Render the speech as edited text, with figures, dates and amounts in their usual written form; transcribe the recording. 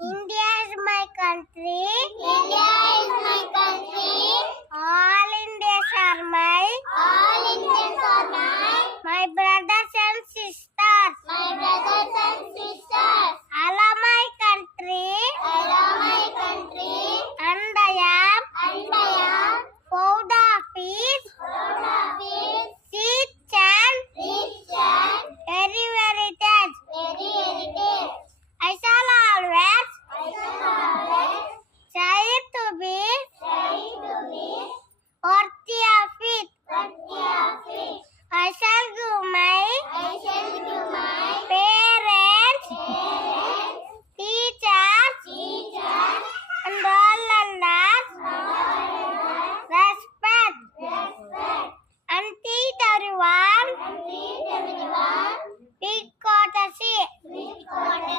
India is my country. India is my country. All Indians are my. All Indians are mine. My brothers and sisters. My brothers and sisters.